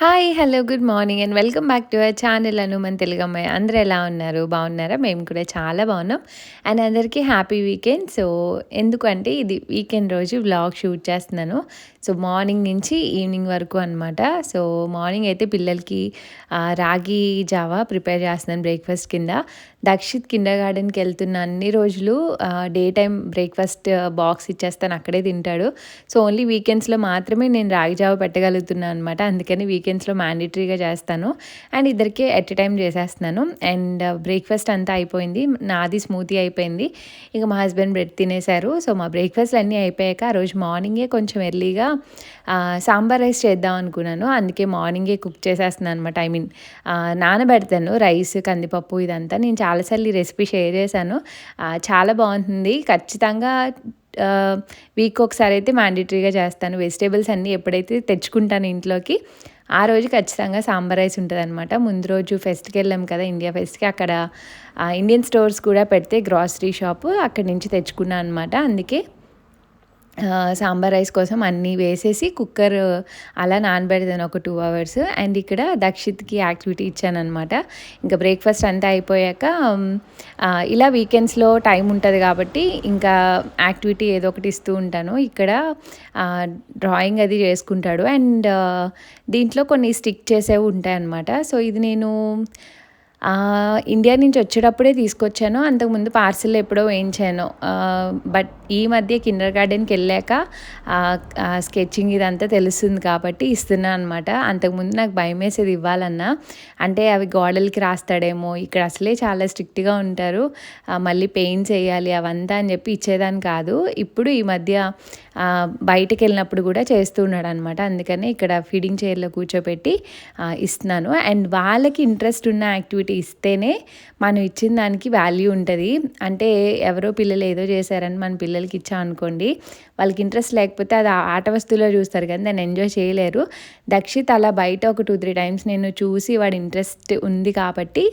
Hi! Hello! Good morning and welcome back to our channel మన తెలుగమ్మాయి. అందరూ ఎలా ఉన్నారు? బాగున్నారా? మేము కూడా చాలా బాగున్నాం. అండ్ అందరికీ హ్యాపీ వీకెండ్. సో, ఎందుకంటే ఇది వీకెండ్ రోజు వ్లాగ్ షూట్ చేస్తున్నాను. సో, మార్నింగ్ నుంచి ఈవినింగ్ వరకు అనమాట. సో, మార్నింగ్ అయితే పిల్లలకి రాగి జావా ప్రిపేర్ చేస్తున్నాను బ్రేక్‌ఫాస్ట్ కింద. దక్షిత్ కిండర్‌గార్టెన్‌కి వెళ్తున్న అన్ని రోజులు డే టైమ్ బ్రేక్‌ఫాస్ట్ బాక్స్ ఇచ్చేస్తాను. అక్కడే తింటాడు. సో, ఓన్లీ వీకెండ్స్‌లో మాత్రమే నేను రాగి జావ పెట్టగలుగుతున్నాను అనమాట. అందుకని వీకెండ్స్‌లో మ్యాండేటరీగా చేస్తాను. అండ్ ఇద్దరికీ ఎట్ ఎ టైమ్ చేసేస్తున్నాను. అండ్ బ్రేక్‌ఫాస్ట్ అంతా అయిపోయింది. నాది స్మూతీ అయిపోయింది. ఇక మా హస్బెండ్ బ్రెడ్ తినేశారు. సో, మా బ్రేక్‌ఫాస్ట్‌లు అన్నీ అయిపోయాక ఆ రోజు మార్నింగే కొంచెం ఎర్లీగా సాంబార్ రైస్ చేద్దాం అనుకున్నాను. అందుకే మార్నింగే కుక్ చేసేస్తున్నాను అనమాట. ఐ మీన్ నానబెడతాను రైస్, కందిపప్పు ఇదంతా. నేను చాలా సార్లు ఈ రెసిపీ షేర్ చేశాను. చాలా బాగుంటుంది. ఖచ్చితంగా వీక్ ఒకసారి అయితే మ్యాండేటరీగా చేస్తాను. వెజిటేబుల్స్ అన్నీ ఎప్పుడైతే తెచ్చుకుంటాను ఇంట్లోకి, ఆ రోజు ఖచ్చితంగా సాంబార్ రైస్ ఉంటదనమాట. ముందు రోజు ఫెస్ట్‌కి వెళ్ళాం కదా! ఇండియా ఫెస్ట్‌కి. అక్కడ ఇండియన్ స్టోర్స్ కూడా పెడితే గ్రాసరీ షాపు అక్కడి నుంచి తెచ్చుకున్నా అనమాట. అందుకే సాంబార్ రైస్ కోసం అన్నీ వేసేసి కుక్కర్ అలా నానబెడతాను ఒక 2 అవర్స్. అండ్ ఇక్కడ దక్షిత్‌కి యాక్టివిటీ ఇచ్చాననమాట. ఇంకా బ్రేక్‌ఫాస్ట్ అంతా అయిపోయాక ఇలా వీకెండ్స్‌లో టైం ఉంటది కాబట్టి ఇంకా యాక్టివిటీ ఏదో ఒకటి ఇస్తూ ఉంటాను. ఇక్కడ డ్రాయింగ్ అది చేసుకుంటాడు. అండ్ దీంట్లో కొన్ని స్టిక్ చేసేవి ఉంటాయన్నమాట. సో, ఇది నేను ఇండియా నుంచి వచ్చేటప్పుడే తీసుకొచ్చాను. అంతకుముందు పార్సెల్‌లో ఎప్పుడో వేయించాను. బట్ ఈ మధ్య కిండర్‌గార్టెన్‌కెళ్ళాక స్కెచింగ్ ఇదంతా తెలుస్తుంది కాబట్టి ఇస్తున్నా అనమాట. అంతకుముందు నాకు భయమేసేది ఇవ్వాలన్నా. అంటే అవి గోడలకి రాస్తాడేమో, ఇక్కడ అసలే చాలా స్ట్రిక్ట్‌గా ఉంటారు. మళ్ళీ పెయింట్స్ ఎయ్యాలి అవంతా అని చెప్పి ఇచ్చేదాన్ని కాదు. ఇప్పుడు ఈ మధ్య బయటకెళ్ళినప్పుడు కూడా చేస్తూ ఉన్నాడనమాట. అందుకనే ఇక్కడ ఫీడింగ్ చైర్‌లో కూర్చోపెట్టి ఇస్తున్నాను. అండ్ వాళ్ళకి ఇంట్రెస్ట్ ఉన్న యాక్టివిటీ ఇస్తేనే మనం ఇచ్చిన దానికి వాల్యూ ఉంటది. అంటే ఎవరో పిల్లలు ఏదో చేశారని మన పిల్లలకి ఇచ్చామనుకోండి, వాళ్ళకి ఇంట్రెస్ట్ లేకపోతే అది ఆట వస్తువులో చూస్తారు కానీ దాన్ని ఎంజాయ్ చేయలేరు. దక్షిత్ అలా బయట ఒక 2, 3 టైమ్స్ నేను చూసి వాడి ఇంట్రెస్ట్ ఉంది కాబట్టి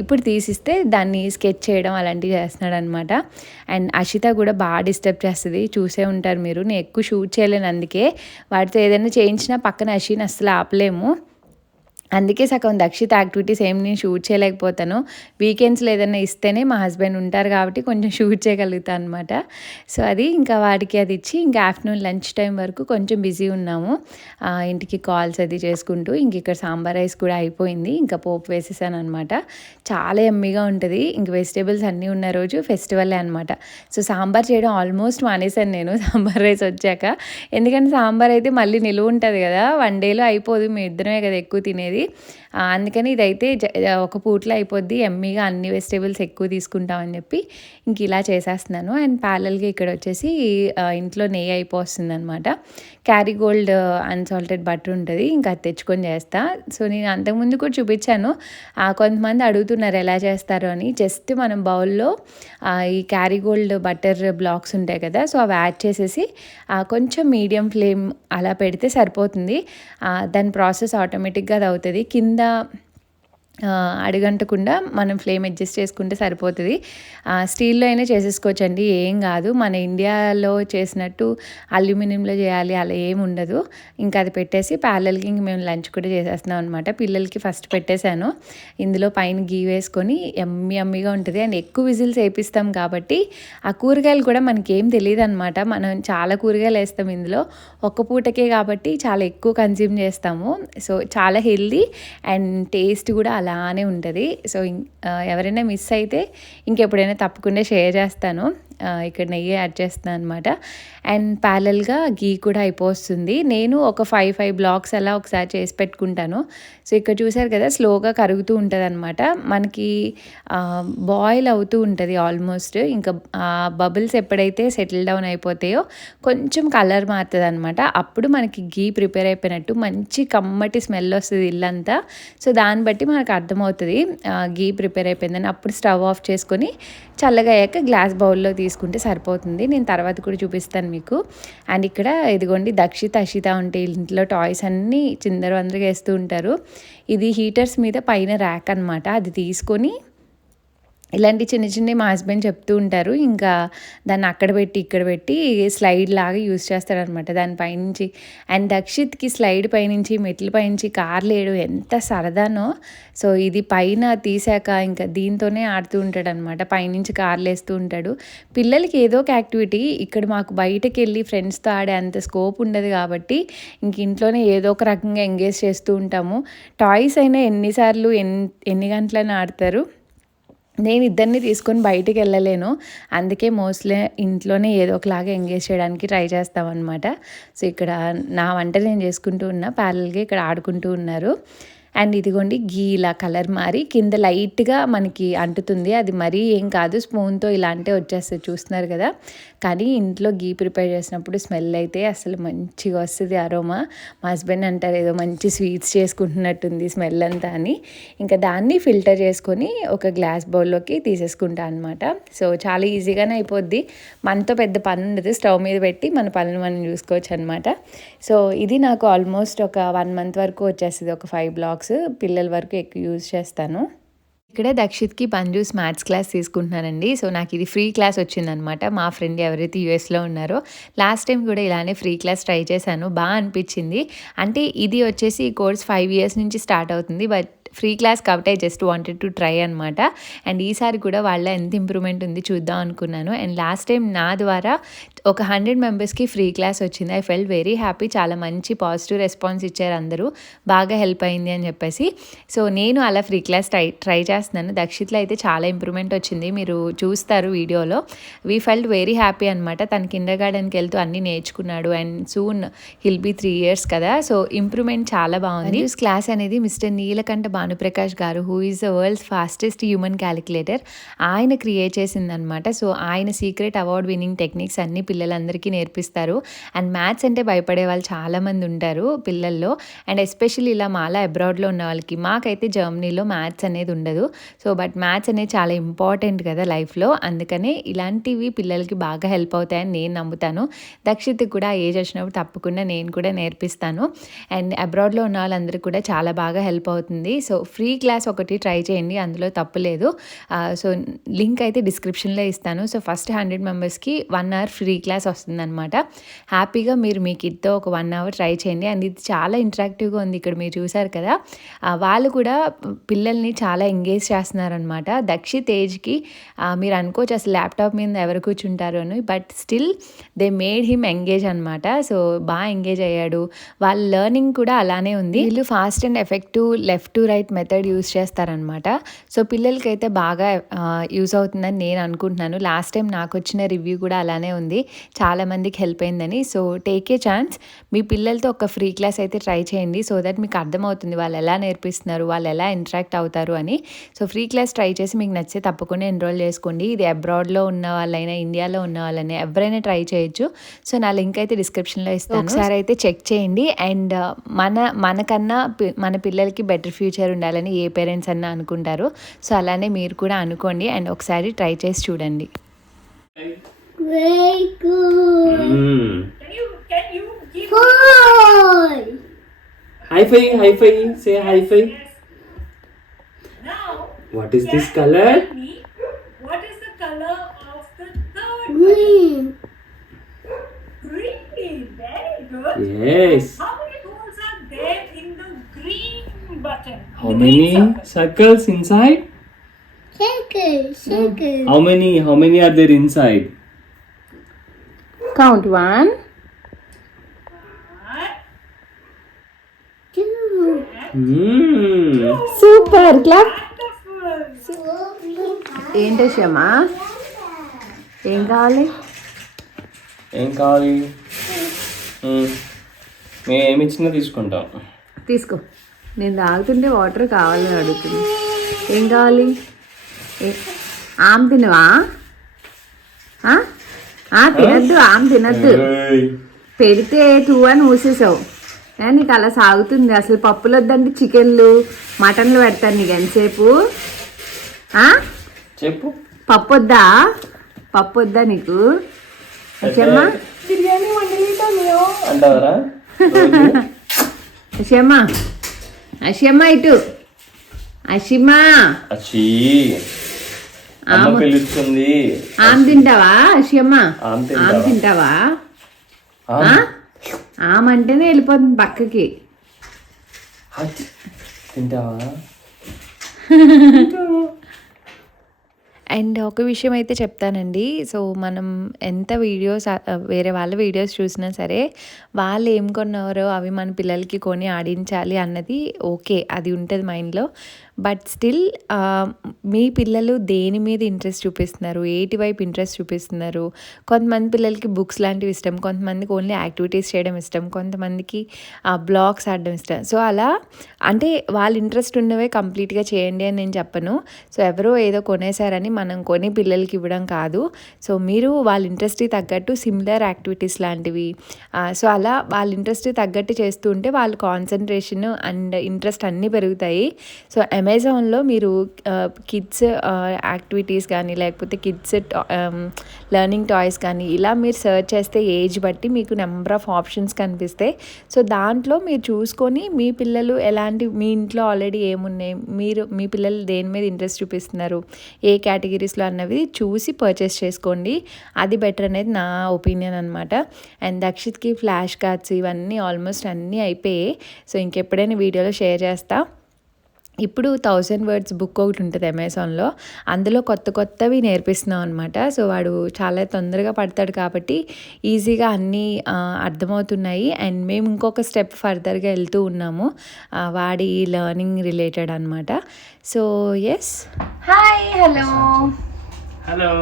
ఇప్పుడు తీసిస్తే దాన్ని స్కెచ్ చేయడం అలాంటివి చేస్తున్నాడనమాట. అండ్ అషిత కూడా బాగా డిస్టర్బ్ చేస్తది. చూసే ఉంటారు మీరు. నేను ఎక్కువ షూట్ చేయలేను అందుకే. వాడితో ఏదైనా చేయించినా పక్కన అషిని అస్సలు ఆపలేము. అందుకే సగం దక్షిత్ యాక్టివిటీస్ ఏం నేను షూట్ చేయలేకపోతాను. వీకెండ్స్‌లో ఏదైనా ఇస్తేనే మా హస్బెండ్ ఉంటారు కాబట్టి కొంచెం షూట్ చేయగలుగుతాను అనమాట. సో, అది ఇంకా వాడికి అది ఇచ్చి ఇంకా ఆఫ్టర్‌నూన్ లంచ్ టైం వరకు కొంచెం బిజీ ఉన్నాము. ఇంటికి కాల్స్ అది చేసుకుంటూ ఇంక ఇక్కడ సాంబార్ రైస్ కూడా అయిపోయింది. ఇంకా పోపు వేసేసాననమాట. చాలా యమ్మీగా ఉంటది. ఇంక వెజిటేబుల్స్ అన్నీ ఉన్న రోజు ఫెస్టివలే అనమాట. సో, సాంబార్ చేయడం ఆల్మోస్ట్ మానేశాను నేను సాంబార్ రైస్ వచ్చాక. ఎందుకంటే సాంబార్ అయితే మళ్ళీ నిలువ ఉంటది కదా! వన్ డేలో అయిపోదు. మేమిద్దరమే కదా ఎక్కువ తినేది. అందుకని ఇదైతే ఒక పూటలో అయిపోద్ది. యమ్మీగా అన్ని వెజిటేబుల్స్ ఎక్కువ తీసుకుంటామని చెప్పి ఇంక ఇలా చేసేస్తున్నాను. అండ్ ప్యారలల్‌గా ఇక్కడ వచ్చేసి ఇంట్లో నెయ్యి అయిపోతుందనమాట. క్యారీగోల్డ్ అన్సాల్టెడ్ బటర్ ఉంటది. ఇంకా అది తెచ్చుకొని చేస్తా. సో, నేను అంతకుముందు కూడా చూపించాను. కొంతమంది అడుగుతున్నారు ఎలా చేస్తారు అని. జస్ట్ మనం బౌల్‌లో ఈ క్యారీగోల్డ్ బటర్ బ్లాక్స్ ఉంటాయి కదా! సో, అవి యాడ్ చేసేసి కొంచెం మీడియం ఫ్లేమ్ అలా పెడితే సరిపోతుంది. దాని ప్రాసెస్ ఆటోమేటిక్‌గా అది అవుతది. కింద అడుగంటకుండా మనం ఫ్లేమ్ అడ్జస్ట్ చేసుకుంటే సరిపోతది. స్టీల్‌లో అయినా చేసేసుకోవచ్చండి. ఏం కాదు. మన ఇండియాలో చేసినట్టు అల్యూమినియంలో చేయాలి అలా ఏమి ఉండదు. ఇంకా అది పెట్టేసి ప్యారలల్‌గా ఇంక మేము లంచ్ కూడా చేసేస్తున్నాం అనమాట. పిల్లలకి ఫస్ట్ పెట్టేశాను. ఇందులో పైన గీ వేసుకొని యమ్మీగా ఉంటది. అండ్ ఎక్కువ విజిల్స్ ఏపిస్తాం కాబట్టి ఆ కూరగాయలు కూడా మనకేం తెలీదనమాట. మనం చాలా కూరగాయలు వేస్తాం ఇందులో. ఒక్క పూటకే కాబట్టి చాలా ఎక్కువ కన్జ్యూమ్ చేస్తాము. సో, చాలా హెల్తీ అండ్ టేస్ట్ కూడా అలానే ఉంటది. సో, ఎవరైనా మిస్ అయితే ఇంకెప్పుడైనా తప్పకుండా షేర్ చేస్తాను. ఇక్కడ నెయ్యి యాడ్ చేస్తున్నాను అనమాట. అండ్ ప్యారలల్‌గా గీ కూడా అయిపోతుంది. నేను ఒక 5 బ్లాక్స్ అలా ఒకసారి చేసి పెట్టుకుంటాను. సో, ఇక్కడ చూసారు కదా స్లోగా కరుగుతూ ఉంటదనమాట. మనకి బాయిల్ అవుతూ ఉంటది ఆల్మోస్ట్. ఇంకా బబుల్స్ ఎప్పుడైతే సెటిల్ డౌన్ అయిపోతాయో కొంచెం కలర్ మారుతదనమాట. అప్పుడు మనకి గీ ప్రిపేర్ అయిపోయినట్టు మంచి కమ్మటి స్మెల్ వస్తది ఇల్లంతా. సో, దాన్ని బట్టి మనకు అర్థమవుతది గీ ప్రిపేర్ అయిపోయిందని. అప్పుడు స్టవ్ ఆఫ్ చేసుకొని చల్లగా అయ్యాక గ్లాస్ బౌల్‌లో తీసుకుంటే సరిపోతుంది. నేను తర్వాత కూడా చూపిస్తాను మీకు. అండ్ ఇక్కడ ఇదిగోండి దక్షిత్, అషిత ఉంటే ఇంట్లో టాయ్స్ అన్నీ చిందరవందరగా వేస్తూ ఉంటారు. ఇది హీటర్స్ మీద పైన ర్యాక్ అనమాట. అది తీసుకొని ఇలాంటి చిన్న చిన్నవి మా హస్బెండ్ చెప్తూ ఉంటారు. ఇంకా దాన్ని అక్కడ పెట్టి ఇక్కడ పెట్టి స్లైడ్ లాగా యూజ్ చేస్తారనమాట దానిపైనుంచి. అండ్ దక్షిత్కి స్లైడ్ పైనుంచి మెట్ల పైనుంచి కార్లు వేయడం ఎంత సరదానో. సో ఇది పైన తీసాక ఇంకా దీంతోనే ఆడుతూ ఉంటాడనమాట. పైనుంచి కార్లు వేస్తూ ఉంటాడు. పిల్లలకి ఏదో ఒక యాక్టివిటీ ఇక్కడ మాకు బయటకు వెళ్ళి ఫ్రెండ్స్తో ఆడే అంత స్కోప్ ఉండదు కాబట్టి ఇంక ఇంట్లోనే ఏదో ఒక రకంగా ఎంగేజ్ చేస్తూ ఉంటాము. టాయ్స్ అయినా ఎన్నిసార్లు ఎన్ని గంటలని ఆడతారు. నేను ఇద్దరిని తీసుకొని బయటికి వెళ్ళలేను. అందుకే మోస్ట్లీ ఇంట్లోనే ఏదో ఒకలాగా ఎంగేజ్ చేయడానికి ట్రై చేస్తామన్నమాట. సో ఇక్కడ నా వంట నేను చేసుకుంటూ ఉన్నా, ప్యారల్గా ఇక్కడ ఆడుకుంటూ ఉన్నారు. అండ్ ఇదిగోండి గీ ఇలా కలర్ మారి కింద లైట్గా మనకి అంటుతుంది. అది మరీ ఏం కాదు, స్పూన్తో ఇలా అంటే వచ్చేస్తుంది, చూస్తున్నారు కదా. కానీ ఇంట్లో గీ ప్రిపేర్ చేసినప్పుడు స్మెల్ అయితే అసలు మంచిగా వస్తుంది అరోమా. మా హస్బెండ్ అంటారు ఏదో మంచి స్వీట్స్ చేసుకుంటున్నట్టుంది స్మెల్ అంతా అని. ఇంకా దాన్ని ఫిల్టర్ చేసుకొని ఒక గ్లాస్ బౌల్లోకి తీసేసుకుంటా అనమాట. సో చాలా ఈజీగానే అయిపోద్ది, మనతో పెద్ద పని ఉండదు. స్టవ్ మీద పెట్టి మన పనులు మనం చూసుకోవచ్చు అనమాట. సో ఇది నాకు ఆల్మోస్ట్ ఒక 1 month వరకు వచ్చేస్తుంది, ఒక 5 blocks. పిల్లల వరకు ఎక్కువ యూజ్ చేస్తాను. ఇక్కడే దక్షిత్కి పంజూస్ మ్యాథ్స్ క్లాస్ తీసుకుంటున్నానండి. సో నాకు ఇది ఫ్రీ క్లాస్ వచ్చిందనమాట. మా ఫ్రెండ్ ఎవరైతే యూఎస్లో ఉన్నారో లాస్ట్ టైం కూడా ఇలానే ఫ్రీ క్లాస్ ట్రై చేశాను, బాగా అనిపించింది. అంటే ఇది వచ్చేసి ఈ కోర్స్ 5 years నుంచి స్టార్ట్ అవుతుంది. బట్ ఫ్రీ క్లాస్ కాబట్టి I just wanted to try అనమాట. అండ్ ఈసారి కూడా వాళ్ళ ఎంత ఇంప్రూవ్మెంట్ ఉంది చూద్దాం అనుకున్నాను. అండ్ లాస్ట్ టైం నా ద్వారా ఒక 100 members ఫ్రీ క్లాస్ వచ్చింది. I felt very happy. చాలా మంచి పాజిటివ్ రెస్పాన్స్ ఇచ్చారు అందరూ, బాగా హెల్ప్ అయింది అని చెప్పేసి. సో నేను అలా ఫ్రీ క్లాస్ ట్రై చేస్తున్నాను. దక్షిత్లో అయితే చాలా ఇంప్రూవ్మెంట్ వచ్చింది, మీరు చూస్తారు వీడియోలో. వీ ఫెల్ట్ వెరీ హ్యాపీ అనమాట. తన కిండర్గార్టెన్కి వెళ్తూ అన్నీ నేర్చుకున్నాడు. And soon he'll be 3 years కదా. సో ఇంప్రూవ్మెంట్ చాలా బాగుంది. క్లాస్ అనేది మిస్టర్ నీలకంఠ భానుప్రకాష్ గారు, who is the world's fastest human calculator, ఆయన క్రియేట్ చేసిందనమాట. సో ఆయన సీక్రెట్ అవార్డ్ విన్నింగ్ టెక్నిక్స్ అన్ని పిల్లలందరికీ నేర్పిస్తారు. అండ్ మ్యాథ్స్ అంటే భయపడే వాళ్ళు చాలామంది ఉంటారు పిల్లల్లో. అండ్ ఎస్పెషల్లీ ఇలా మాలా అబ్రాడ్లో ఉన్న వాళ్ళకి, మాకైతే జర్మనీలో మ్యాథ్స్ అనేది ఉండదు. సో బట్ మ్యాథ్స్ అనేది చాలా ఇంపార్టెంట్ కదా లైఫ్లో. అందుకనే ఇలాంటివి పిల్లలకి బాగా హెల్ప్ అవుతాయని నేను నమ్ముతాను. దక్షిత్కి కూడా ఏజ్ వచ్చినప్పుడు తప్పకుండా నేను కూడా నేర్పిస్తాను. అండ్ అబ్రాడ్లో ఉన్న వాళ్ళందరికీ కూడా చాలా బాగా హెల్ప్ అవుతుంది. సో ఫ్రీ క్లాస్ ఒకటి ట్రై చేయండి, అందులో తప్పు లేదు. సో లింక్ అయితే డిస్క్రిప్షన్లో ఇస్తాను. So first 100 members 1 hour free class వస్తుందన్నమాట. హ్యాపీగా మీరు మీ కిడ్తో ఒక 1 hour ట్రై చేయండి. అండ్ ఇది చాలా ఇంటరాక్టివ్గా ఉంది. ఇక్కడ మీరు చూసారు కదా, వాళ్ళు కూడా పిల్లల్ని చాలా ఎంగేజ్ చేస్తున్నారనమాట. దక్షిత్ ఏజ్కి మీరు అనుకోవచ్చు అసలు ల్యాప్టాప్ మీద ఎవరు కూర్చుంటారు అని, but still they made him engage అనమాట. సో బాగా ఎంగేజ్ అయ్యాడు. వాళ్ళ లెర్నింగ్ కూడా అలానే ఉంది. వీళ్ళు fast and effective left to right method use చేస్తారనమాట. సో పిల్లలకైతే బాగా యూజ్ అవుతుందని నేను అనుకుంటున్నాను. లాస్ట్ టైం నాకు వచ్చిన రివ్యూ కూడా అలానే ఉంది, చాలామందికి హెల్ప్ అయిందని. సో టేక్ ఏ ఛాన్స్, మీ పిల్లలతో ఒక ఫ్రీ క్లాస్ అయితే ట్రై చేయండి. సో దట్ మీకు అర్థమవుతుంది వాళ్ళు ఎలా నేర్పిస్తున్నారు, వాళ్ళు ఎలా ఇంటరాక్ట్ అవుతారు అని. సో ఫ్రీ క్లాస్ ట్రై చేసి మీకు నచ్చితే తప్పకుండా ఎన్రోల్ చేసుకోండి. ఇది అబ్రాడ్లో ఉన్న వాళ్ళైనా ఇండియాలో ఉన్న వాళ్ళైనా ఎవరైనా ట్రై చేయొచ్చు. సో నా లింక్ అయితే డిస్క్రిప్షన్లో ఇస్తాను, ఒకసారి అయితే చెక్ చేయండి. అండ్ మనకన్నా మన పిల్లలకి బెటర్ ఫ్యూచర్ ఉండాలని ఏ పేరెంట్స్ అన్నా అనుకుంటారు. సో అలానే మీరు కూడా అనుకోండి అండ్ ఒకసారి ట్రై చేసి చూడండి. Very good. Can you give Hi. High five, high five. Say high five. Yes. Now, What is this color? tell me, what is the color of the third Green. Green. Very good. Yes. How many holes are there in the green button? How many circles inside? Circle. How many are there inside? Count 1, 2. Super clap. Wonderful. ఏంటో క్షమా, ఏం కావాలి? ఏం కావాలి? మేము ఏమి ఇచ్చినా తీసుకుంటాం. తీసుకో. నేను తాగుతుంటే వాటర్ కావాలని అడుగుతుంది. ఏం కావాలి? ఆమె తినవా? తినద్దు, ఆమె తినద్దు. పెడితే 2 అని ఊసేసావు. నీకు అలా సాగుతుంది. అసలు పప్పులు వద్దంటే చికెన్లు మటన్లు పెడతాను నీకు ఎంతసేపు. చెప్పు. పప్పు వద్దా నీకు? అచ్చమ్మా బిర్యానీ అంటావరా? అషమ్మా ఇటు. అషిమా అచ్చి అమ్మ పిలుస్తుంది. ఆమె తింటావా అశ్యమ్మ? ఆమె ఆమె తింటావా? ఆమె అంటేనే వెళ్ళిపోతుంది పక్కకి. తింటావా? అండ్ ఒక విషయం అయితే చెప్తానండి. సో మనం ఎంత వీడియోస్ వేరే వాళ్ళ వీడియోస్ చూసినా సరే వాళ్ళు ఏం కొన్నారో అవి మన పిల్లలకి కొని ఆడించాలి అన్నది ఓకే, అది ఉంటుంది మైండ్లో. బట్ స్టిల్ మీ పిల్లలు దేని మీద ఇంట్రెస్ట్ చూపిస్తున్నారు, ఏటి వైపు ఇంట్రెస్ట్ చూపిస్తున్నారు. కొంతమంది పిల్లలకి బుక్స్ లాంటివి ఇష్టం, కొంతమందికి ఓన్లీ యాక్టివిటీస్ చేయడం ఇష్టం, కొంతమందికి బ్లాగ్స్ ఆడడం ఇష్టం. సో అలా అంటే వాళ్ళ ఇంట్రెస్ట్ ఉన్నవే కంప్లీట్గా చేయండి అని నేను చెప్పను. సో ఎవరో ఏదో కొనేసారని మనం కొని పిల్లలకి ఇవ్వడం కాదు. సో మీరు వాళ్ళ ఇంట్రెస్ట్కి తగ్గట్టు సిమిలర్ యాక్టివిటీస్ లాంటివి, సో అలా వాళ్ళ ఇంట్రెస్ట్కి తగ్గట్టు చేస్తూ ఉంటే వాళ్ళ కాన్సన్ట్రేషన్ అండ్ ఇంట్రెస్ట్ అన్నీ పెరుగుతాయి. సో అమెజాన్లో మీరు కిడ్స్ యాక్టివిటీస్ కానీ లేకపోతే కిడ్స్ లెర్నింగ్ టాయ్స్ కానీ ఇలా మీరు సెర్చ్ చేస్తే ఏజ్ బట్టి మీకు నెంబర్ ఆఫ్ ఆప్షన్స్ కనిపిస్తాయి. సో దాంట్లో మీరు చూసుకొని మీ పిల్లలు ఎలాంటి, మీ ఇంట్లో ఆల్రెడీ ఏమున్నాయి, మీ పిల్లలు దేని మీద ఇంట్రెస్ట్ చూపిస్తున్నారు, ఏ కేటగిరీస్లో అన్నవి చూసి పర్చేస్ చేసుకోండి. అది బెటర్ అనేది నా ఒపీనియన్ అనమాట. అండ్ దక్షిత్కి ఫ్లాష్ కార్డ్స్ ఇవన్నీ ఆల్మోస్ట్ అన్నీ అయిపోయాయి. సో ఇంకెప్పుడైనా వీడియోలో షేర్ చేస్తా. ఇప్పుడు 1000 words బుక్ ఒకటి ఉంటుంది అమెజాన్లో, అందులో కొత్తవి నేర్పిస్తున్నాం అనమాట. సో వాడు చాలా తొందరగా పడతాడు కాబట్టి ఈజీగా అన్నీ అర్థమవుతున్నాయి. అండ్ మేము ఇంకొక స్టెప్ ఫర్దర్గా వెళ్తూ ఉన్నాము వాడి లెర్నింగ్ రిలేటెడ్ అనమాట. So yes, hi, hello.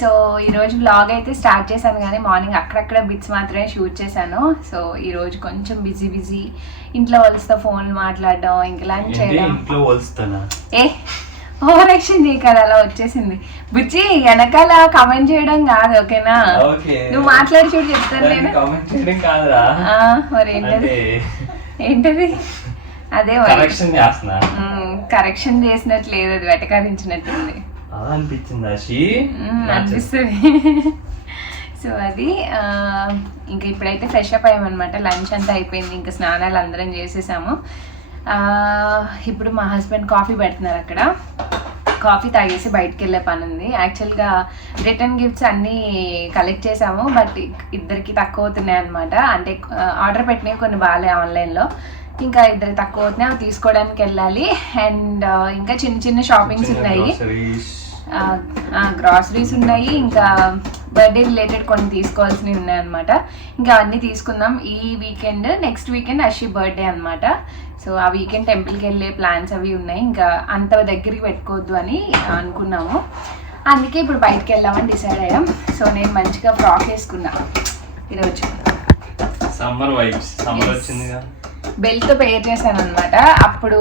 So ఈరోజు బ్లాగ్ అయితే స్టార్ట్ చేశాను కానీ మార్నింగ్ అక్కడక్కడ బిట్స్ మాత్రమే షూట్ చేశాను. సో ఈరోజు కొంచెం బిజీ ఇంట్లో వాళ్ళతో ఫోన్ మాట్లాడడం ఇంకా లంచ్ చేయడం. ఏ ఓవర్ యాక్షన్ చేయకాదు, అలా వచ్చేసింది. బుజ్జి వెనకాల కమెంట్ చేయడం కాదు, ఓకేనా? నువ్వు మాట్లాడి చూడు, చెప్తాను నేను. మరి ఏంటది? అదే కరెక్షన్ చేసినట్లేదు, అది వెటకారించినట్టుంది అనిపిస్తుంది. సో అది ఇంకా ఇప్పుడైతే ఫ్రెష్ అప్ అయ్యామన్నమాట. లంచ్ అంతా అయిపోయింది, ఇంకా స్నానాలు అందరం చేసేసాము. ఇప్పుడు మా హస్బెండ్ కాఫీ పెడుతున్నారు అక్కడ. కాఫీ తాగేసి బయటకు వెళ్ళే పని ఉంది. యాక్చువల్గా రిటర్న్ గిఫ్ట్స్ అన్నీ కలెక్ట్ చేసాము, బట్ ఇద్దరికి తక్కువ అవుతున్నాయి అనమాట. అంటే ఆర్డర్ పెట్టినవి కొన్ని బాగాలే ఆన్లైన్లో, ఇంకా ఇద్దరు తక్కువ అవుతున్నాయి, అవి తీసుకోవడానికి వెళ్ళాలి. అండ్ ఇంకా చిన్న షాపింగ్స్ ఉన్నాయి, గ్రాసరీస్ ఉన్నాయి, ఇంకా బర్త్డే రిలేటెడ్ కొన్ని తీసుకోవాల్సినవి ఉన్నాయన్నమాట. ఇంకా అవన్నీ తీసుకుందాం ఈ weekend. Next weekend Ashi birthday అనమాట. సో ఆ వీకెండ్ టెంపుల్కి వెళ్ళే ప్లాన్స్ అవి ఉన్నాయి. ఇంకా అంత దగ్గరికి పెట్టుకోవద్దు అని అనుకున్నాము, అందుకే ఇప్పుడు బయటకు వెళ్దామని డిసైడ్ అయ్యాం. సో నేను మంచిగా ఫ్రాక్ వేసుకున్నా ఈరోజు, బెల్ట్తో పేర్ చేశాను అనమాట. అప్పుడు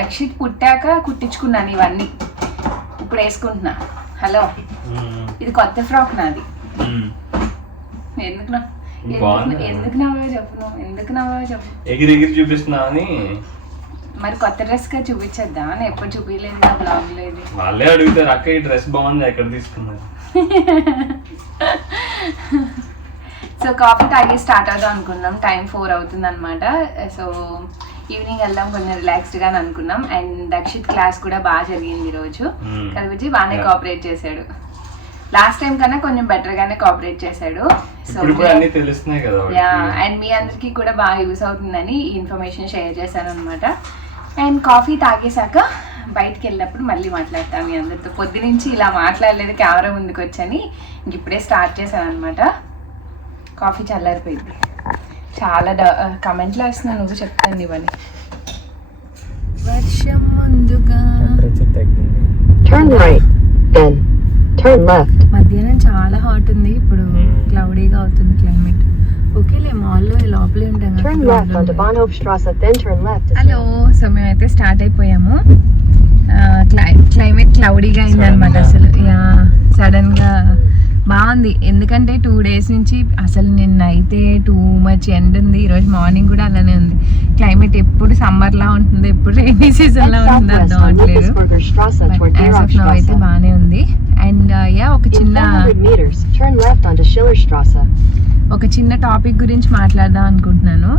దక్షిత్ పుట్టాక కుట్టించుకున్నాను ఇవన్నీ, ఇప్పుడు వేసుకుంటున్నా. హలో, ఇది కొత్త ఫ్రాక్ నాది. ఎందుకు నవ్వో చెప్పు, ఎందుకు నవ్వో చెప్పు. ఎగిరి చూపిస్తున్నా అని మరి కొత్త డ్రెస్ గా చూపించేద్దా? నేను ఎప్పుడు చూపించలేదు కదా బ్లాగ్ లో. ఇది వాళ్ళే అడుగుతారు, అక్క ఈ డ్రెస్ బాగుంది ఎక్కడ తీసుకున్నారు. సో కాఫీ తాగి స్టార్ట్ అవుదాం అనుకున్నాం, టైం 4 అవుతుంది అనమాట. సో ఈవినింగ్ వెళ్దాం కొంచెం రిలాక్స్డ్గా అనుకున్నాం. అండ్ దక్షిత్ క్లాస్ కూడా బాగా జరిగింది ఈరోజు. కల్విజీ బాగానే కోఆపరేట్ చేశాడు, లాస్ట్ టైం కన్నా కొంచెం బెటర్ గానే కోఆపరేట్ చేశాడు. సో అండ్ మీ అందరికి కూడా బాగా యూస్ అవుతుందని ఇన్ఫర్మేషన్ షేర్ చేశాను అనమాట. అండ్ కాఫీ తాగేశాక బయటకు వెళ్ళినప్పుడు మళ్ళీ మాట్లాడతాను మీ అందరితో. పొద్దు నుంచి ఇలా మాట్లాడలేదు, కెమెరా ముందుకు వచ్చని ఇంక ఇప్పుడే స్టార్ట్ చేశాను అనమాట. కాఫీ చల్లారిపోయింది, చాలా కమెంట్లు వేస్తున్నాను, నువ్వు చెప్తాను ఇవన్నీ. వర్షం ముందుగా మధ్యాహ్నం చాలా హాట్ ఉంది, ఇప్పుడు క్లౌడీగా అవుతుంది క్లైమేట్. ఓకేలే, మాల్లో లోపలే ఉంటాం కదా. హలో, సో మేమైతే స్టార్ట్ అయిపోయాము. క్లైమేట్ క్లౌడీగా అయింది అనమాట. అసలు సడన్ గా బాగుంది, ఎందుకంటే 2 days నుంచి అసలు నిన్న అయితే టూ మచ్ ఎండ్ ఉంది. ఈరోజు మార్నింగ్ కూడా అలానే ఉంది. క్లైమేట్ ఎప్పుడు సమ్మర్ లా ఉంటుంది, ఎప్పుడు రైనీ సీజన్ లా ఉంటుంది అర్థం అవట్లేదు. యాజ్ ఆఫ్ నౌ అయితే బాగానే ఉంది. అండ్ ఒక చిన్న ఒక చిన్న టాపిక్ గురించి మాట్లాడదాం అనుకుంటున్నాను.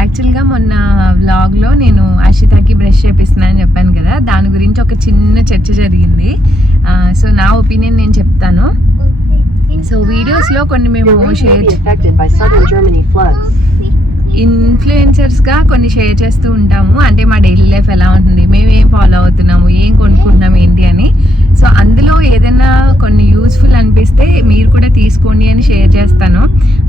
యాక్చువల్గా మొన్న వ్లాగ్లో నేను అషితాకి బ్రష్ చేపిస్తున్నాను అని చెప్పాను కదా, దాని గురించి ఒక చిన్న చర్చ జరిగింది. సో నా ఒపీనియన్ నేను చెప్తాను. సో వీడియోస్లో కొన్ని మేము షేర్ ఇన్ఫ్లుయెన్సర్స్గా కొన్ని షేర్ చేస్తూ ఉంటాము. అంటే మా డైలీ లైఫ్ ఎలా ఉంటుంది, మేము ఏం ఫాలో అవుతున్నాము, ఏం కొనుక్కుంటున్నాము ఏంటి అని. సో అందులో ఏదైనా కొన్ని యూస్ఫుల్ అనిపిస్తే మీరు కూడా తీసుకోండి అని షేర్ చేస్తాను.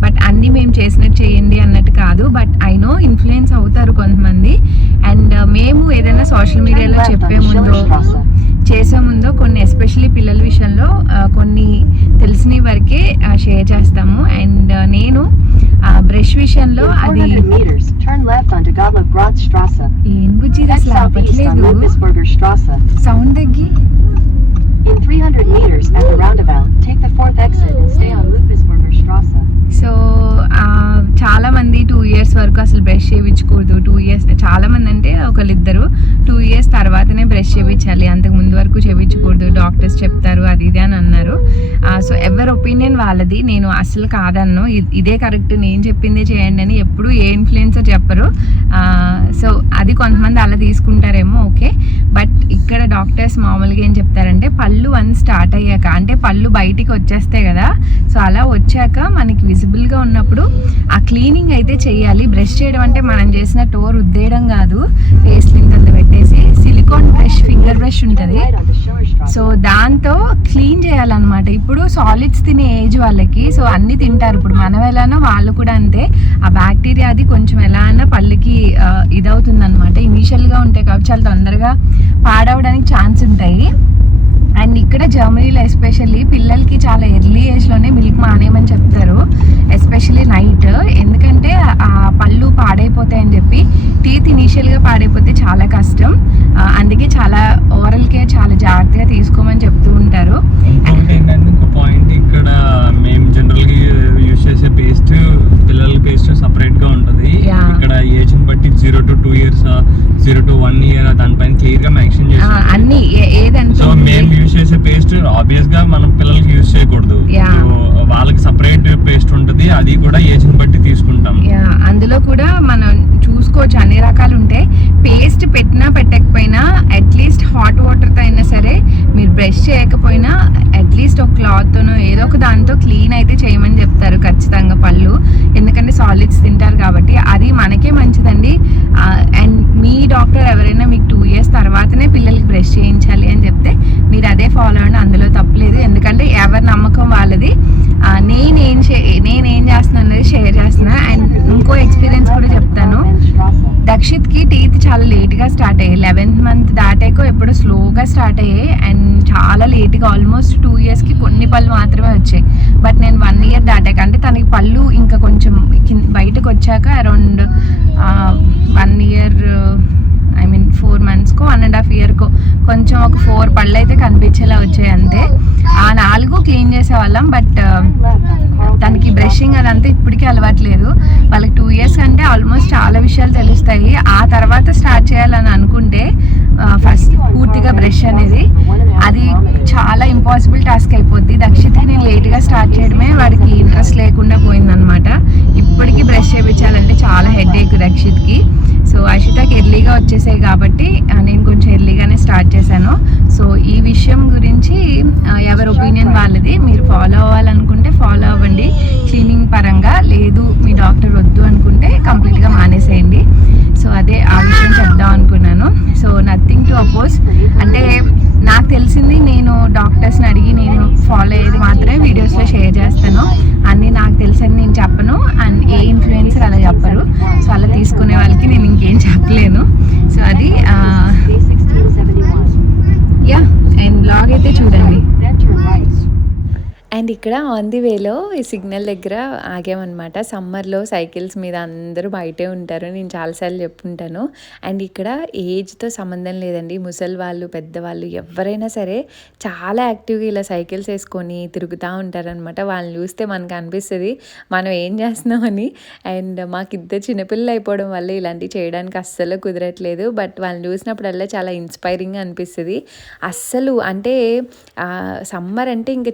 బట్ అన్నీ మేము చేసినట్టు చేయండి అన్నట్టు కాదు. బట్ ఐ నో ఇన్ఫ్లుయెన్స్ అవుతారు కొంతమంది. అండ్ మేము ఏదైనా సోషల్ మీడియాలో చేసే ముందో కొన్ని ఎస్పెషల్లీ పిల్లల విషయంలో కొన్ని తెలిసిన వరకే షేర్ చేస్తాము. అండ్ నేను బ్రష్ విషయంలో అది ఏం బుజ్జి అసలు ఆపట్లేదు, సౌండ్ తగ్గి. In 300 meters at the roundabout, take the 4th exit and stay on Ludwigsburger Straße. So చాలా మంది 2 years వరకు అసలు బ్రష్ చేయించకూడదు. 2 years చాలా మంది అంటే ఒకళ్ళిద్దరు 2 years తర్వాతనే బ్రష్ చేయించాలి, అంతకు ముందు వరకు చేయించకూడదు, డాక్టర్స్ చెప్తారు అది ఇది అని అన్నారు. సో ఎవరి ఒపీనియన్ వాళ్ళది, నేను అసలు కాదన్ను. ఇదే కరెక్ట్, నేను చెప్పిందే చేయండి అని ఎప్పుడు ఏ ఇన్ఫ్లుయెన్సర్ చెప్పరు. సో అది కొంతమంది అలా తీసుకుంటారేమో, ఓకే. బట్ ఇక్కడ డాక్టర్స్ మామూలుగా ఏం చెప్తారంటే పళ్ళు వన్ స్టార్ట్ అయ్యాక, అంటే పళ్ళు బయటికి వచ్చేస్తాయి కదా, సో అలా వచ్చాక మనకి విజిబుల్గా ఉన్నప్పుడు ఆ క్లీనింగ్ అయితే చెయ్యాలి. బ్రష్ చేయడం అంటే మనం చేసిన టోర్ ఉద్దేయడం కాదు, పేస్ట్ లింక్ అంత పెట్టేసి సిలికాన్ బ్రష్, ఫింగర్ బ్రష్ ఉంటుంది, సో దాంతో క్లీన్ చేయాలన్నమాట. ఇప్పుడు సాలిడ్స్ తినే ఏజ్ వాళ్ళకి, సో అన్ని తింటారు. ఇప్పుడు మనం ఎలానో వాళ్ళు కూడా అంతే. ఆ బ్యాక్టీరియా అది కొంచెం ఎలా అన్నా పళ్ళకి ఇదవుతుంది అనమాట. ఇనీషియల్గా ఉంటాయి కాబట్టి చాలా తొందరగా పాడవడానికి ఛాన్స్ ఉంటాయి. అండ్ ఇక్కడ జర్మనీలో ఎస్పెషల్లీ పిల్లలకి చాలా ఎర్లీ ఏజ్లోనే మిల్క్ మానేయమని చెప్తారు, ఎస్పెషల్లీ నైట్. ఎందుకంటే ఆ పళ్ళు పాడైపోతాయని చెప్పి. టీత్ ఇనీషియల్గా పాడైపోతే చాలా కష్టం, అందుకే చాలా ఓరల్ కేర్ చాలా జాగ్రత్తగా తీసుకోమని చెప్తూ ఉంటారు. ఇంకో పాయింట్, ఇక్కడ మేము జనరల్గా యూజ్ చేసే పేస్ట్, పిల్లల పేస్ట్ సపరేట్గా ఉంటుంది. ఇక్కడ ఏజ్ని బట్టి 0 to 2 years, 0 to 1 year దానిపైన క్లియర్గా మెన్షన్ చేస్తాం అన్ని ఏదంటే. సో మేము యూజ్ చేసే పేస్ట్ ఆబ్వియస్ గా మనం పిల్లలకి యూజ్ చేయకూడదు, వాళ్ళకి సపరేట్ పేస్ట్ ఉంటుంది, అది కూడా ఏజ్ ని బట్టి తీసుకుంటాం. అందులో కూడా మనం చూసుకోవచ్చు, అన్ని రకాలు ఉంటాయి. పేస్ట్ పెట్టినా పెట్టకపోయినా అట్లీస్ట్ హాట్ వాటర్తో అయినా సరే, మీరు బ్రష్ చేయకపోయినా అట్లీస్ట్ ఒక క్లాత్తోనో ఏదో ఒక దాంతో క్లీన్ అయితే చేయమని చెప్తారు ఖచ్చితంగా పళ్ళు. ఎందుకంటే సాలిడ్స్ తింటారు కాబట్టి అది మనకే మంచిదండి. అండ్ మీ డాక్టర్ ఎవరైనా మీకు 2 years తర్వాతనే పిల్లలకి బ్రష్ చేయించాలి అని చెప్తే మీరు అదే ఫాలో అవ్వండి, అందులో తప్పలేదు. ఎందుకంటే ఎవరి నమ్మకం వాళ్ళది. నేనేం చేస్తున్నా అనేది షేర్ చేస్తున్నా. అండ్ ఇంకో ఎక్స్పీరియన్స్ కూడా చెప్తాను. దక్షిత్కి టీత్ చాలా లేట్గా స్టార్ట్ అయ్యాయి, 11th month దాటాకో ఎప్పుడో స్లోగా స్టార్ట్ అయ్యాయి. అండ్ చాలా లేట్గా ఆల్మోస్ట్ 2 yearsకి కొన్ని పళ్ళు మాత్రమే వచ్చాయి. బట్ నేను 1 year దాటాక, అంటే తనకి పళ్ళు ఇంకా కొంచెం బయటకు వచ్చాక అరౌండ్ 1 year, ఐ మీన్ 4 monthsకో 1.5 yearకో కొంచెం ఒక 4 పళ్ళు అయితే కనిపించేలా వచ్చాయి అంతే. ఆ 4 క్లీన్ చేసేవాళ్ళం. బట్ తనకి బ్రషింగ్ అదంతా ఇప్పటికీ అలవాట్లేదు. వాళ్ళకి 2 years అంటే ఆల్మోస్ట్ చాలా విషయాలు తెలుస్తాయి. ఆ తర్వాత స్టార్ట్ చేయాలని అనుకుంటే ఫస్ట్ పూర్తిగా బ్రష్ అనేది అది చాలా ఇంపాసిబుల్ టాస్క్ అయిపోద్ది. దక్షిత్కి నేను లేట్గా స్టార్ట్ చేయడమే వాడికి ఇంట్రెస్ట్ లేకుండా పోయిందనమాట. ఇప్పటికీ బ్రష్ చేయించాలంటే చాలా హెడేక్ దక్షిత్కి. సో అషితాకి ఎర్లీగా వచ్చేసాయి కాబట్టి నేను కొంచెం ఎర్లీగానే స్టార్ట్ చేశాను. సో ఈ విషయం గురించి ఎవరి ఒపీనియన్ వాళ్ళది. మీరు ఫాలో అవ్వాలనుకుంటే ఫాలో అవ్వండి క్లీనింగ్ పరంగా, లేదు మీ డాక్టర్ వద్దు అనుకుంటే కంప్లీట్గా మానేసేయండి. సో అదే ఆ విషయం చెప్దాం అనుకున్నాను. సో నథింగ్ టు అపోజ్, అంటే నాకు తెలిసింది నేను డాక్టర్స్ని అడిగి నేను ఫాలో అయ్యేది మాత్రమే వీడియోస్లో షేర్ చేస్తాను. అన్నీ నాకు తెలిసింది నేను చెప్పను, అండ్ ఏ ఇన్ఫ్లుయెన్సర్ అలా చెప్పరు. సో అలా తీసుకునే వాళ్ళకి నేను ఇంకేం చెప్పలేను. సో అది యా, అండ్ బ్లాగ్ అయితే చూడండి. అండ్ ఇక్కడ ఆన్ ది వేలో ఈ సిగ్నల్ దగ్గర ఆగామన్నమాట. సమ్మర్లో సైకిల్స్ మీద అందరూ బయటే ఉంటారు, నేను చాలాసార్లు చెప్పుంటాను. అండ్ ఇక్కడ ఏజ్తో సంబంధం లేదండి, ముసలి వాళ్ళు పెద్దవాళ్ళు ఎవరైనా సరే చాలా యాక్టివ్గా ఇలా సైకిల్స్ వేసుకొని తిరుగుతూ ఉంటారనమాట. వాళ్ళని చూస్తే మనకు అనిపిస్తుంది మనం ఏం చేస్తున్నామని. అండ్ మాకు ఇద్దరు చిన్నపిల్లలు అయిపోవడం వల్ల ఇలాంటివి చేయడానికి అస్సలు కుదరట్లేదు. బట్ వాళ్ళని చూసినప్పుడల్లా చాలా ఇన్స్పైరింగ్గా అనిపిస్తుంది. అస్సలు అంటే సమ్మర్ అంటే ఇంక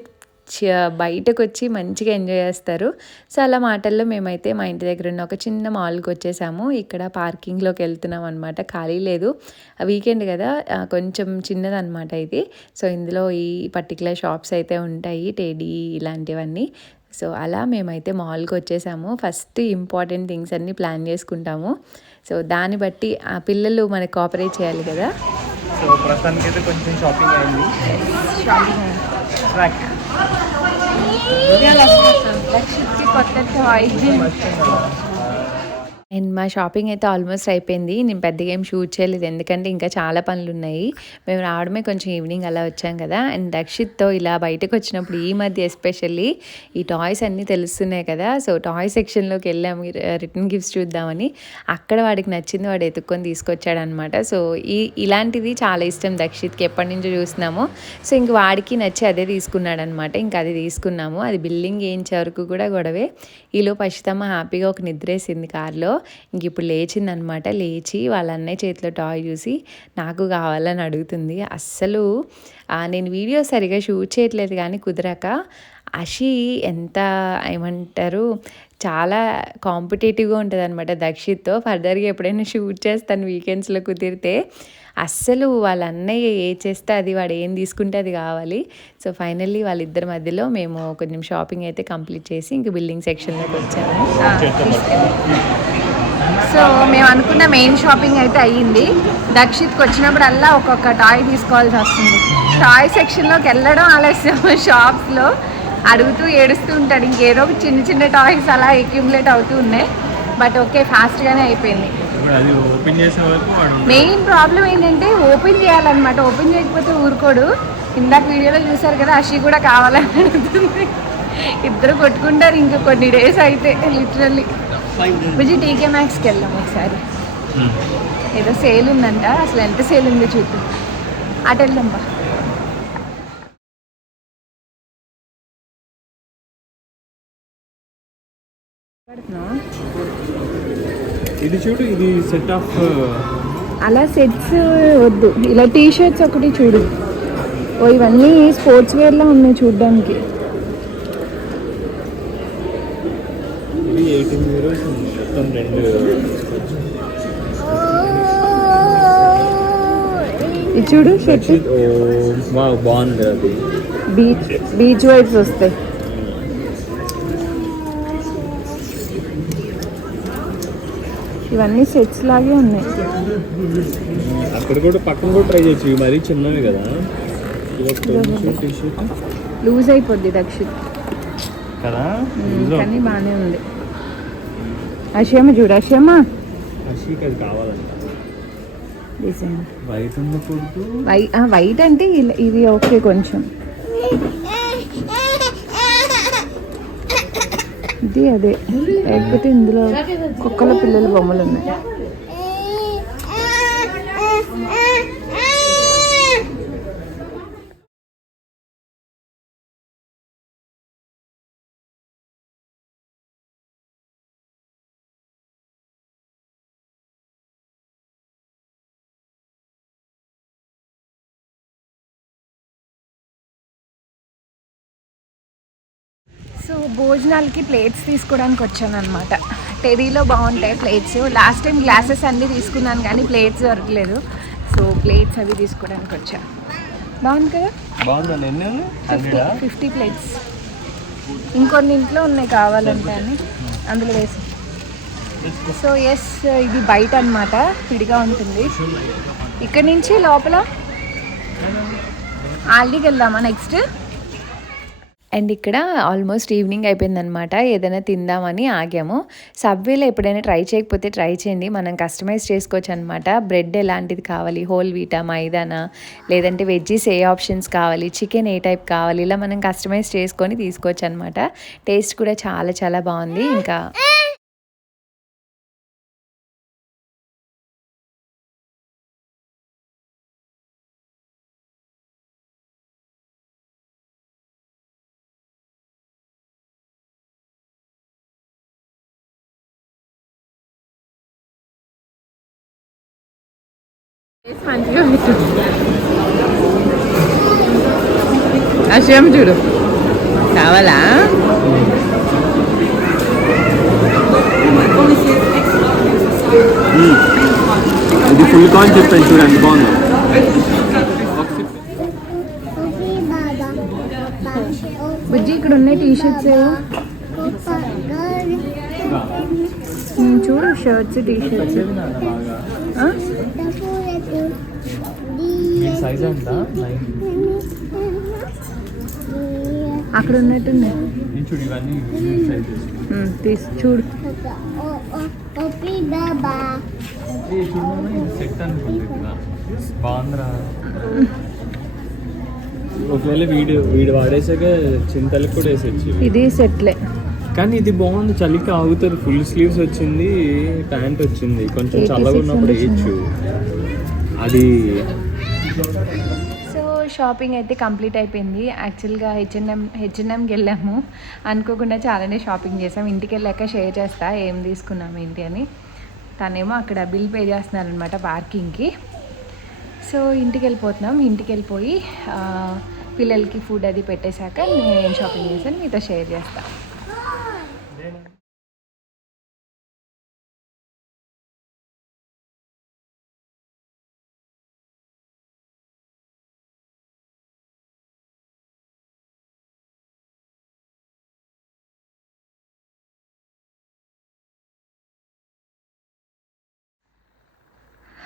బయటకు వచ్చి మంచిగా ఎంజాయ్ చేస్తారు. సో అలా మాటల్లో మేమైతే మా ఇంటి దగ్గర ఉన్న ఒక చిన్న మాల్కి వచ్చేసాము. ఇక్కడ పార్కింగ్లోకి వెళ్తున్నాం అనమాట. ఖాళీ లేదు, వీకెండ్ కదా, కొంచెం చిన్నదనమాట ఇది. సో ఇందులో ఈ పర్టికులర్ షాప్స్ అయితే ఉంటాయి, టేడీ ఇలాంటివన్నీ. సో అలా మేమైతే మాల్కి వచ్చేసాము. ఫస్ట్ ఇంపార్టెంట్ థింగ్స్ అన్నీ ప్లాన్ చేసుకుంటాము. సో దాన్ని బట్టి ఆ పిల్లలు మనకి కోఆపరేట్ చేయాలి కదా. సో ప్రస్తుతానికి అయితే కొంచెం షాపింగ్ అయింది. కొత్త టాయ్స్ అండ్ మా షాపింగ్ అయితే ఆల్మోస్ట్ అయిపోయింది. నేను పెద్దగా ఏం షూట్ చేయలేదు, ఎందుకంటే ఇంకా చాలా పనులు ఉన్నాయి. మేము రావడమే కొంచెం ఈవినింగ్ అలా వచ్చాం కదా. అండ్ రక్షిత్తో ఇలా బయటకు వచ్చినప్పుడు ఈ మధ్య ఎస్పెషల్లీ ఈ టాయ్స్ అన్నీ తెలుస్తున్నాయి కదా. సో టాయ్ సెక్షన్లోకి వెళ్ళాము రిటర్న్ గిఫ్ట్స్ చూద్దామని. అక్కడ వాడికి నచ్చింది వాడు ఎత్తుక్కొని తీసుకొచ్చాడనమాట. సో ఇలాంటిది చాలా ఇష్టం దక్షిత్కి, ఎప్పటి నుంచో చూస్తున్నాము. సో ఇంక వాడికి నచ్చి అదే తీసుకున్నాడనమాట. ఇంకా అది తీసుకున్నాము. అది బిల్డింగ్ వేయించే వరకు కూడా గొడవే. ఈలో పశుతమ్మ హ్యాపీగా ఒక నిద్రేసింది కార్లో. ఇంక ఇప్పుడు లేచిందనమాట. లేచి వాళ్ళ అన్నయ్య చేతిలో టాయ్ చూసి నాకు కావాలని అడుగుతుంది. అస్సలు నేను వీడియో సరిగా షూట్ చేయట్లేదు కానీ కుదరక, అషి ఎంత ఏమంటారు చాలా కాంపిటేటివ్గా ఉంటుంది అనమాట దక్షిత్తో. ఫర్దర్గా ఎప్పుడైనా షూట్ చేస్తాను వీకెండ్స్లో కుదిరితే. అస్సలు వాళ్ళ అన్నయ్య ఏ చేస్తే అది, వాడు ఏం తీసుకుంటే అది కావాలి. సో ఫైనల్లీ వాళ్ళిద్దరి మధ్యలో మేము కొంచెం షాపింగ్ అయితే కంప్లీట్ చేసి ఇంక బిల్డింగ్ సెక్షన్లోకి వచ్చాము. సో మేము అనుకున్న మెయిన్ షాపింగ్ అయితే అయ్యింది. దక్షిత్కి వచ్చినప్పుడల్లా ఒక్కొక్క టాయ్ తీసుకోవాల్సి వస్తుంది. టాయ్ సెక్షన్లోకి వెళ్ళడం ఆలస్యం, షాప్స్లో అడుగుతూ ఏడుస్తూ ఉంటాడు. ఇంకేదో చిన్న చిన్న టాయ్స్ అలా అక్యుములేట్ అవుతూ ఉన్నాయి. బట్ ఓకే, ఫాస్ట్గానే అయిపోయింది. మెయిన్ ప్రాబ్లం ఏంటంటే ఓపెన్ చేయాలన్నమాట. ఓపెన్ చేయకపోతే ఊరుకోడు. ఇందాక వీడియోలో చూసారు కదా, అషి కూడా కావాలని అడుగుతుంది. ఇద్దరు కొట్టుకుంటారు ఇంకా కొన్ని డేస్ అయితే లిటరల్లీ. విజయ్ టీకే మ్యాక్స్కి వెళ్దాం ఒకసారి, ఏదో సేల్ ఉందంట. అసలు ఎంత సేల్ ఉంది చూద్దాం. అటు వెళ్దాం బా. ఇది చూడు, ఇది సెట్ ఆఫ్. అలా సెట్స్ వద్దు, ఇలా టీ షర్ట్స్ ఒకటి చూడు. ఓ ఇవన్నీ స్పోర్ట్స్ వేర్లో ఉన్నాయి చూడ్డానికి. ఇది 18 euros మొత్తం రెండు. ఇది చూడు షర్ట్, బాగుంది. అది బీచ్ వైబ్స్ వస్తాయి. ఇవన్నీ సెట్స్ లాగే ఉన్నాయి. అక్కడ కూడా పక్కన కూడా ట్రై చేయొచ్చు. ఇవి మరీ చిన్నవి కదా. లూజ్ అయిపోద్ది దక్షిత్ కదా, కానీ బాగానే ఉంది. అషేమ చూడు, అషేమ అషికి అది కావాలంట. డిజైన్ వైట్ ఉన్నప్పుడు వైట్ అంటే ఇది ఓకే కొంచెం. ఇది అదే, లేకపోతే ఇందులో కుక్కల పిల్లల బొమ్మలు ఉన్నాయి. సో భోజనాలకి ప్లేట్స్ తీసుకోవడానికి వచ్చాను అనమాట. టెరీలో బాగుంటాయి ప్లేట్స్. లాస్ట్ టైం గ్లాసెస్ అన్నీ తీసుకున్నాను కానీ ప్లేట్స్ దొరకలేదు. సో ప్లేట్స్ అవి తీసుకోవడానికి వచ్చాను. బాగుంది కదా, బాగుందండి. ఎన్ని 50 ప్లేట్స్. ఇంకొన్ని ఇంట్లో ఉన్నాయి కావాలంటే అని అందులో వేసి. సో ఎస్, ఇది బయట అనమాట, విడిగా ఉంటుంది. ఇక్కడ నుంచి లోపల ఆల్డీకి వెళ్దామా నెక్స్ట్. అండ్ ఇక్కడ ఆల్మోస్ట్ ఈవినింగ్ అయిపోయిందనమాట. ఏదైనా తిందామని ఆగాము. సబ్వేలో ఎప్పుడైనా ట్రై చేయకపోతే ట్రై చేయండి. మనం కస్టమైజ్ చేసుకోవచ్చు అనమాట. బ్రెడ్ ఎలాంటిది కావాలి, హోల్ వీటా, మైదానా, లేదంటే వెజ్జీస్ ఏ ఆప్షన్స్ కావాలి, చికెన్ ఏ టైప్ కావాలి, ఇలా మనం కస్టమైజ్ చేసుకొని తీసుకోవచ్చు అనమాట. టేస్ట్ కూడా చాలా చాలా బాగుంది. ఇంకా అషేమ చూడు, కావాలా? ఇది ఫుల్ కాన్ చెప్పాను చూడండి, బాగుంది. బుజ్జి ఇక్కడ ఉన్నాయి టీ షర్ట్స్ చూడు, షర్ట్స్ టీ షర్ట్స్ సైజ్ ఎంత? అక్కడ ఉన్నట్టున్నాయి. చూడు ఇవన్నీ తీసి చూడు. సెట్ అనుకుంటా, బాగుందిరా. ఒకవేళ వీడు వాడేసాక చింతలకు కూడా వేసొచ్చు. ఇది సెట్లే కానీ ఇది బాగుంది, చలికి ఆగుతారు. ఫుల్ స్లీవ్స్ వచ్చింది, ప్యాంట్ వచ్చింది, కొంచెం చల్లగా ఉన్నప్పుడు వేయచ్చు అది. సో షాపింగ్ అయితే కంప్లీట్ అయిపోయింది. యాక్చువల్గా హెచ్ఎన్ఎంకి వెళ్ళాము, అనుకోకుండా చాలానే షాపింగ్ చేసాం. ఇంటికి వెళ్ళాక షేర్ చేస్తా ఏం తీసుకున్నాము ఏంటి అని. తనేమో అక్కడ బిల్ పే చేస్తున్నారనమాట పార్కింగ్కి. సో ఇంటికి వెళ్ళిపోతున్నాం. ఇంటికి వెళ్ళిపోయి పిల్లలకి ఫుడ్ అది పెట్టేశాక నేను షాపింగ్ చేశాను, మీతో షేర్ చేస్తాను.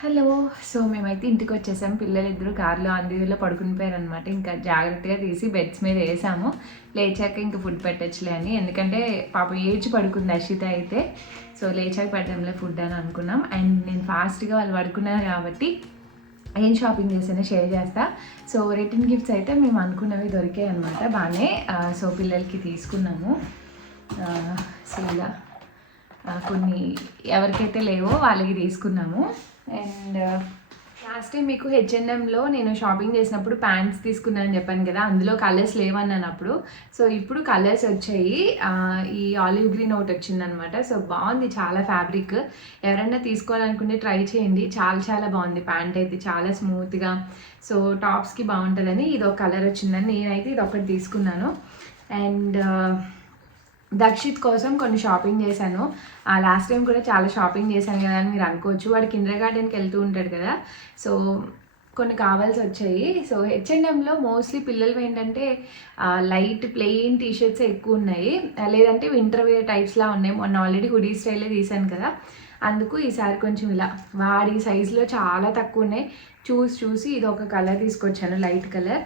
హలో. సో మేమైతే ఇంటికి వచ్చేసాం. పిల్లలిద్దరూ కార్లో అందులో పడుకుని పోయారనమాట. ఇంకా జాగ్రత్తగా తీసి బెడ్స్ మీద వేసాము. లేచాక ఇంకా ఫుడ్ పెట్టచ్చులే అని, ఎందుకంటే పాప ఏడ్చి పడుకుంది అర్షిత అయితే. సో లేచాక పెడదాంలే ఫుడ్ అని అనుకున్నాం. అండ్ నేను ఫాస్ట్గా వాళ్ళు పడుకున్నారు కాబట్టి ఏం షాపింగ్ చేసానో షేర్ చేస్తా. సో రిటర్న్ గిఫ్ట్స్ అయితే మేము అనుకున్నవి దొరికాయి అనమాట బాగానే. సో పిల్లలకి తీసుకున్నాము. సో ఇలా కొన్ని ఎవరికైతే లేవో వాళ్ళకి తీసుకున్నాము. అండ్ లాస్ట్ టైం మీకు హెచ్ఎన్ఎంలో నేను షాపింగ్ చేసినప్పుడు ప్యాంట్స్ తీసుకున్నానని చెప్పాను కదా, అందులో కలర్స్ లేవన్నప్పుడు. సో ఇప్పుడు కలర్స్ వచ్చాయి. ఈ ఆలివ్ గ్రీన్ ఒకటి వచ్చిందనమాట. సో బాగుంది చాలా ఫ్యాబ్రిక్. ఎవరైనా తీసుకోవాలనుకుంటే ట్రై చేయండి, చాలా చాలా బాగుంది. ప్యాంట్ అయితే చాలా స్మూత్గా, సో టాప్స్కి బాగుంటుందని ఇది ఒక కలర్ వచ్చిందని నేనైతే ఇది ఒకటి తీసుకున్నాను. అండ్ దక్షిత్ కోసం కొన్ని షాపింగ్ చేశాను. లాస్ట్ టైం కూడా చాలా షాపింగ్ చేశాను కదా అని మీరు అనుకోవచ్చు. వాడు కిండర్ గార్డెన్కి వెళ్తూ ఉంటాడు కదా, సో కొన్ని కావాల్సి వచ్చాయి. సో హెచ్ఎన్ఎంలో మోస్ట్లీ పిల్లలు ఏంటంటే లైట్ ప్లెయిన్ టీషర్ట్స్ ఎక్కువ ఉన్నాయి, లేదంటే వింటర్ వేర్ టైప్స్లా ఉన్నాయి. మొన్న ఆల్రెడీ హుడీ స్టైలే తీసాను కదా, అందుకు ఈసారి కొంచెం ఇలా వాడి సైజులో చాలా తక్కువ ఉన్నాయి. చూసి ఇది ఒక కలర్ తీసుకొచ్చాను, లైట్ కలర్.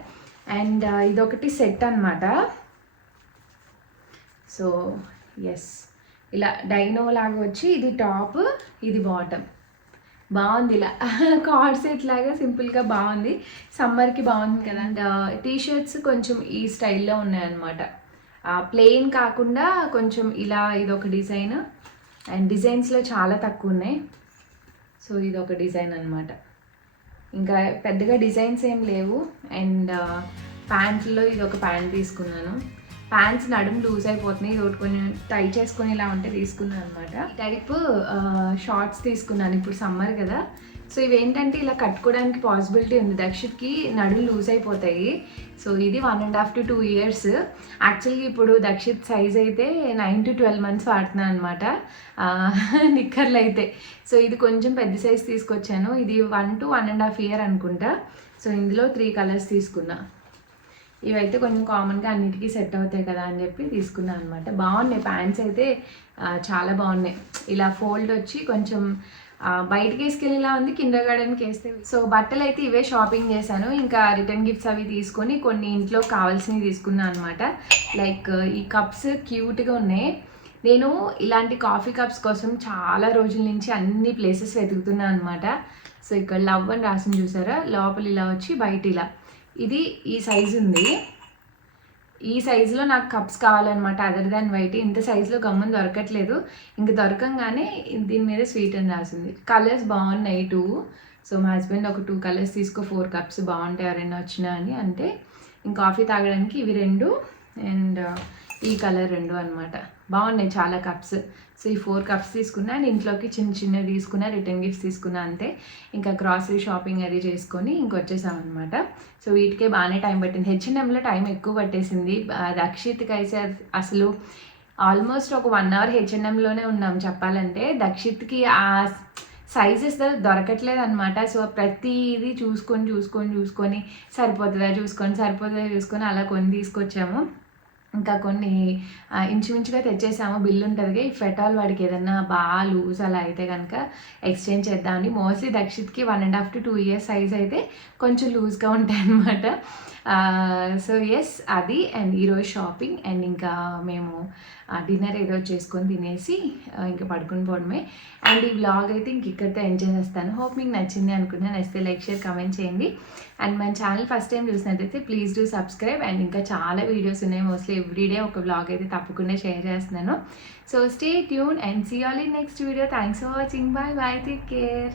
అండ్ ఇదొకటి సెట్ అనమాట. సో ఎస్, ఇలా డైనో లాగా వచ్చి ఇది టాప్, ఇది బాటమ్. బాగుంది, ఇలా కార్డ్ సెట్ లాగా సింపుల్గా బాగుంది. సమ్మర్కి బాగుంది కదా. అండ్ టీషర్ట్స్ కొంచెం ఈ స్టైల్లో ఉన్నాయన్నమాట. ప్లెయిన్ కాకుండా కొంచెం ఇలా ఇదొక డిజైన్. అండ్ డిజైన్స్లో చాలా తక్కువ ఉన్నాయి. సో ఇదొక డిజైన్ అనమాట. ఇంకా పెద్దగా డిజైన్స్ ఏం లేవు. అండ్ ప్యాంట్లో ఇదొక ప్యాంట్ తీసుకున్నాను. ప్యాంట్స్ నడుము లూజ్ అయిపోతున్నాయి, ఇది కొంచెం టై చేసుకొని ఇలా ఉంటే తీసుకున్నాను అనమాట. ఈ టైప్ షార్ట్స్ తీసుకున్నాను, ఇప్పుడు సమ్మర్ కదా. సో ఇవేంటంటే ఇలా కట్టుకోవడానికి పాసిబిలిటీ ఉంది. దక్షిత్కి నడుము లూజ్ అయిపోతాయి. సో ఇది 1.5 to 2 years. యాక్చువల్గా ఇప్పుడు దక్షిత్ సైజ్ అయితే 9 to 12 months వాడుతున్నాను అనమాట నిక్కర్లు అయితే. సో ఇది కొంచెం పెద్ద సైజ్ తీసుకొచ్చాను. ఇది 1 to 1.5 year అనుకుంటా. సో ఇందులో 3 కలర్స్ తీసుకున్నా. ఇవైతే కొంచెం కామన్గా అన్నిటికీ సెట్ అవుతాయి కదా అని చెప్పి తీసుకున్నాను అనమాట. బాగున్నాయి ప్యాంట్స్ అయితే, చాలా బాగున్నాయి. ఇలా ఫోల్డ్ వచ్చి కొంచెం బయటకి వేసుకెళ్ళేలా ఉంది, కిండర్ గార్డెన్కి వేస్తే. సో బట్టలు అయితే ఇవే షాపింగ్ చేశాను. ఇంకా రిటర్న్ గిఫ్ట్స్ అవి తీసుకొని కొన్ని ఇంట్లో కావాల్సినవి తీసుకున్నాను అనమాట. లైక్ ఈ కప్స్ క్యూట్గా ఉన్నాయి. నేను ఇలాంటి కాఫీ కప్స్ కోసం చాలా రోజుల నుంచి అన్ని ప్లేసెస్ వెతుకుతున్నాను అనమాట. సో ఇక్కడ లవ్ అని రాసింది చూసారా, లోపల ఇలా వచ్చి బయట ఇలా. ఇది ఈ సైజు ఉంది. ఈ సైజులో నాకు కప్స్ కావాలన్నమాట, అదర్ దాన్ వైట్. ఇంత సైజులో గమ్మున దొరకట్లేదు. ఇంక దొరకంగానే దీని మీద స్వీట్ అని రాసింది. కలర్స్ బాగున్నాయి 2. సో మా హస్బెండ్ ఒక 2 కలర్స్ తీసుకో, 4 కప్స్ బాగుంటాయి ఎవరైనా వచ్చినా అని అంటే. ఇంక కాఫీ తాగడానికి ఇవి 2. అండ్ ఈ కలర్ 2 అనమాట. బాగున్నాయి చాలా కప్స్. సో ఈ 4 కప్స్ తీసుకున్నా అండ్ ఇంట్లోకి చిన్నవి తీసుకున్నా, రిటర్న్ గిఫ్ట్స్ తీసుకున్నా అంతే. ఇంకా గ్రాసరీ షాపింగ్ అది చేసుకొని ఇంకొచ్చేసామన్నమాట. సో వీటికే బాగానే టైం పట్టింది. H&Mలో టైం ఎక్కువ పట్టేసింది. దక్షిత్కి అయితే అసలు ఆల్మోస్ట్ ఒక 1 అవర్ H&Mలోనే ఉన్నాం చెప్పాలంటే. దక్షిత్కి ఆ సైజెస్ దొరకట్లేదు అనమాట. సో ప్రతిదీ చూసుకొని సరిపోతుందా చూసుకొని అలా కొన్ని తీసుకొచ్చాము. ఇంకా కొన్ని ఇంచుమించుగా తెచ్చేసాము. బిల్లు ఉంటుంది. ఈ ఫెటాల్ వాడికి ఏదన్నా బాగా లూజ్ అలా అయితే కనుక ఎక్స్చేంజ్ చేద్దామని. మోస్ట్లీ దక్షిత్కి 1.5 to 2 years సైజ్ అయితే కొంచెం లూజ్గా ఉంటాయి అన్నమాట. సో ఎస్ అది అండ్ ఈరోజు షాపింగ్ అండ్ ఇంకా మేము డిన్నర్ ఏదో చేసుకొని తినేసి ఇంకా పడుకుని పోవడమే. అండ్ ఈ వ్లాగ్ అయితే ఇంక ఇక్కడితో ఎంజాయ్ చేస్తాను. హోప్ మీకు నచ్చింది అనుకున్నాను. నచ్చితే లైక్ షేర్ కమెంట్ చేయండి. అండ్ మన ఛానల్ ఫస్ట్ టైం చూసినట్టయితే ప్లీజ్ డూ సబ్స్క్రైబ్. అండ్ ఇంకా చాలా వీడియోస్ ఉన్నాయి. మోస్ట్లీ ఎవ్రీడే ఒక వ్లాగ్ అయితే తప్పకుండా షేర్ చేస్తున్నాను. So stay tune and see all in next video. Thanks for watching. Bye take care.